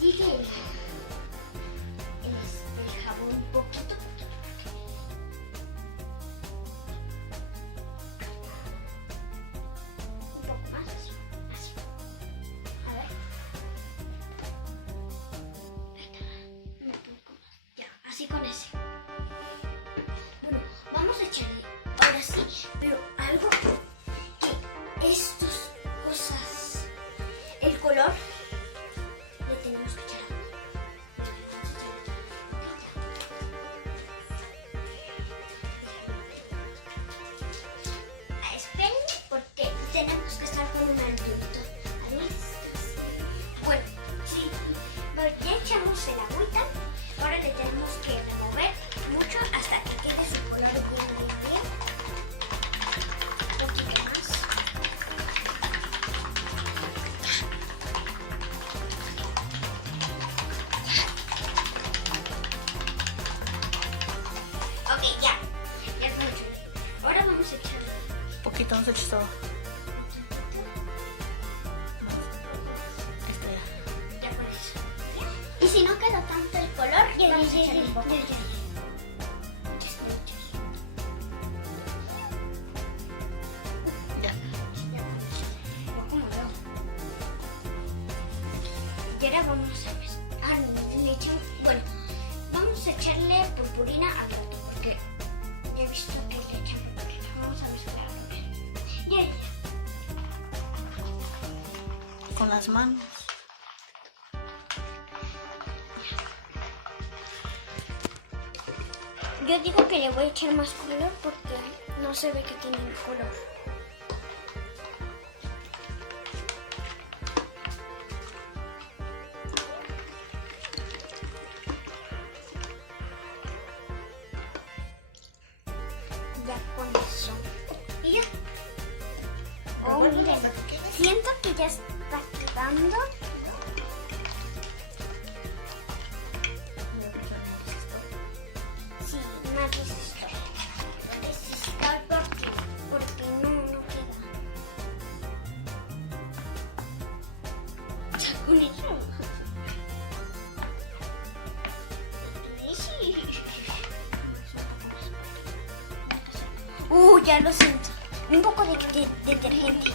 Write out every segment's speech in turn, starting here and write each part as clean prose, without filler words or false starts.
sigue el jabón un poquito. Un poco más, así. A ver. Un poco más. Ya, así con ese. Bueno, vamos a echarle. Ahora sí, pero algo que estas cosas, el color, le tenemos que echar agua. Esperen porque tenemos que estar con un albito. Bueno, sí, ya echamos el agüita. Ahora le tenemos que remover mucho hasta que quede su color bien. Un poquito más. Ok, ya es mucho. Ahora vamos a echarle Poquito, no se echó todo. Esto ya. ya con eso. Y si no queda tanto el color, vamos a echarle un poco más. Ya. Y ahora vamos a mezclar. Bueno, vamos a echarle purpurina al gato porque ya he visto que le echan purpurina. Vamos a mezclar. Ya. Con las manos. Yo digo que le voy a echar más color porque no se ve que tiene color. Ya con eso. Y ya. Oh, miren. Siento que ya está quedando. Sí, más resistor. Resistor porque no queda. Con eso. Ya lo siento. Un poco de detergente.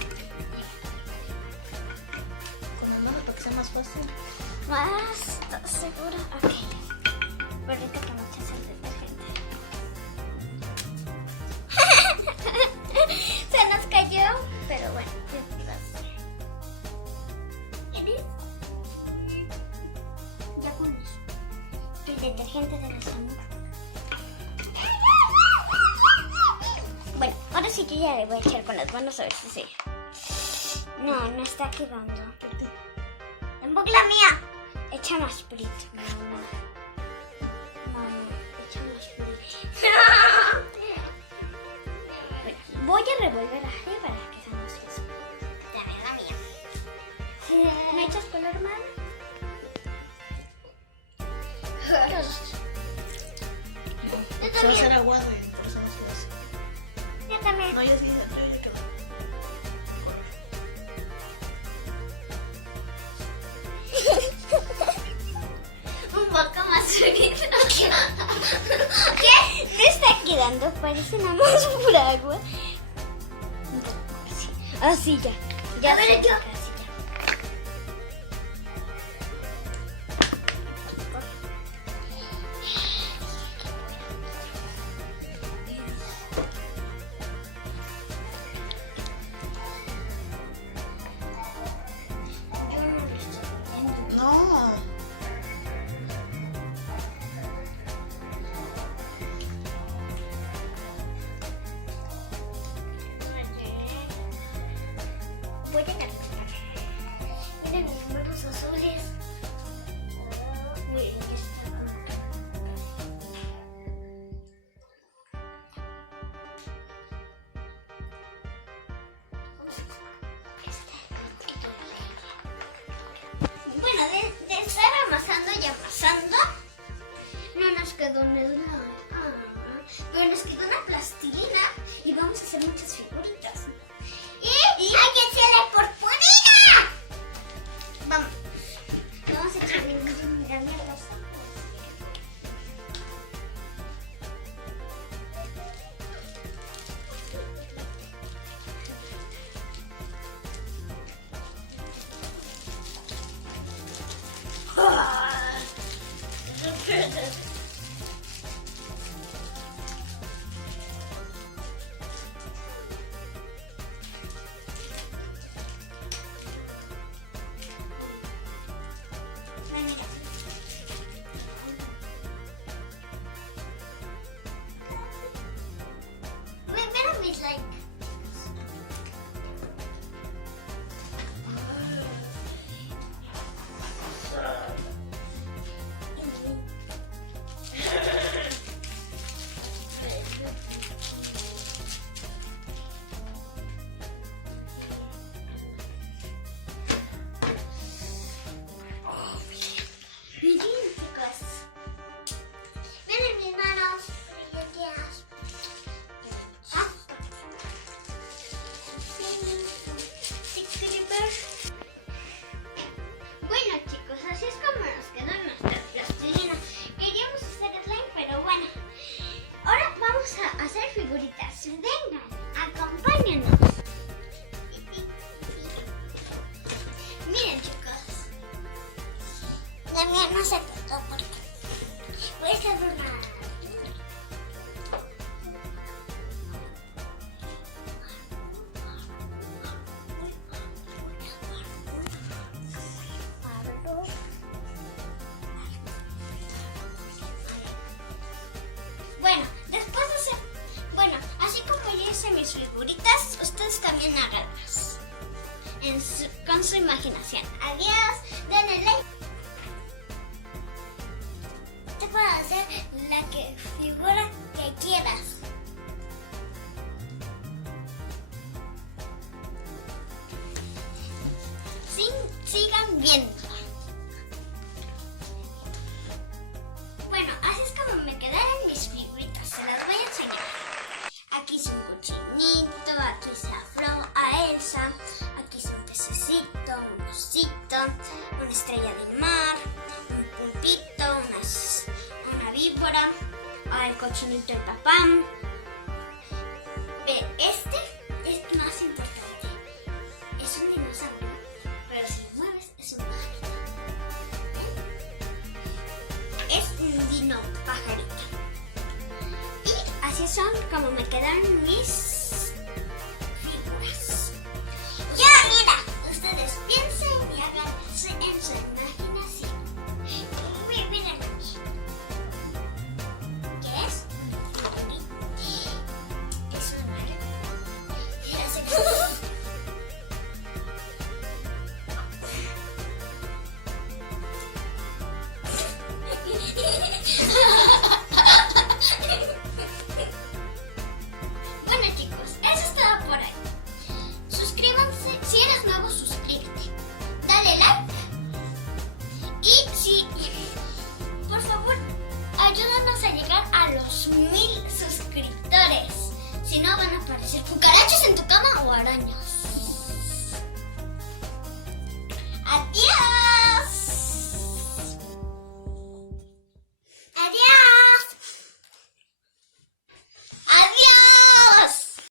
Con las manos para que sea más fácil. ¿Más? ¿Estás segura? Ok. Pero ahorita que me echas el detergente. Se nos cayó, pero bueno. Ya con eso. El detergente de nuestra mujer. Bueno, ahora sí que ya le voy a echar con las manos a ver si se... No está quedando. Tampoco la mía. Echa más sprite. No, echa más sprite. Bueno, voy a revolver así para que sea más fácil. Dame la mía. ¿Me echas color mal? Se va a hacer aguado y por eso no se hace. Yo también. No, yo sí, yo ya quedó. Un poco más subido. ¿Qué? Me está quedando, parece nada más pura agua. Así ya. Ya a ver, yo. No. Voy a calcular. Wait, better be like. Miren, chicos. Miren mis manos. Bueno, chicos, así es como nos quedó nuestra plastilina. Queríamos hacer slime, pero bueno. Ahora vamos a hacer figuritas. Vengan, acompáñenos. Miren, chicos. La mía no se tocó porque voy a hacer una. Bueno, así como yo hice mis figuritas, ustedes también háganlas con su imaginación. Adiós, denle like. Te puedo hacer la figura que quieras. Sigan viendo. Bueno, así es como me quedaron mis figuritas. Se las voy a enseñar. Aquí hice un cochinito, aquí hice a Flo, a Elsa, aquí hice un pececito, un osito, una estrella del mar, un pulpito, una víbora, el cochinito de papá. Este es más importante. Es un dinosaurio, pero si lo mueves es un pajarito. Es un dino pajarito. Y así son como me quedaron mis figuras. Ya, mira, ustedes piensen y háganse en su imaginación. Miren aquí. ¿Qué es? Es un mar. Ya sé que... Bueno, chicos, eso es todo por hoy. Suscríbanse, si eres nuevo, suscríbete. Dale like. Y si, por favor, ayúdanos a llegar a los 1000 suscriptores. Si no, van a aparecer cucarachas en tu cama o arañas.